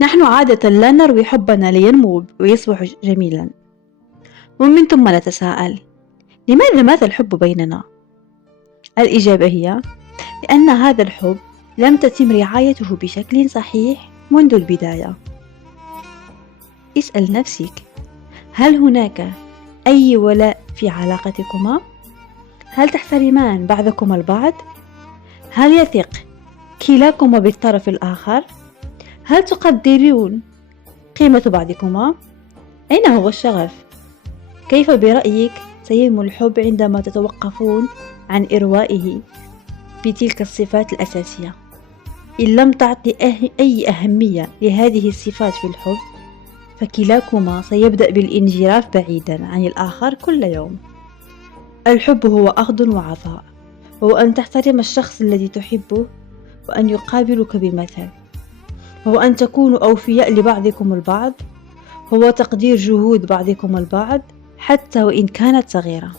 نحن عادة لا نروي حبنا لينمو ويصبح جميلا، ومن ثم نتساءل: لماذا مات الحب بيننا؟ الإجابة هي لأن هذا الحب لم تتم رعايته بشكل صحيح منذ البداية. اسأل نفسك: هل هناك أي ولاء في علاقتكما؟ هل تحترمان بعضكما البعض؟ هل يثق كلاكما بالطرف الآخر؟ هل تقدرون قيمة بعضكما؟ أين هو الشغف؟ كيف برأيك سينمو الحب عندما تتوقفون عن إروائه بتلك الصفات الأساسية؟ إن لم تعطي أي أهمية لهذه الصفات في الحب، فكلاكما سيبدأ بالانجراف بعيدا عن الآخر كل يوم. الحب هو أخذ وعطاء، هو أن تحترم الشخص الذي تحبه وأن يقابلك بمثل، هو أن تكونوا أوفياء لبعضكم البعض، هو تقدير جهود بعضكم البعض حتى وإن كانت صغيرة.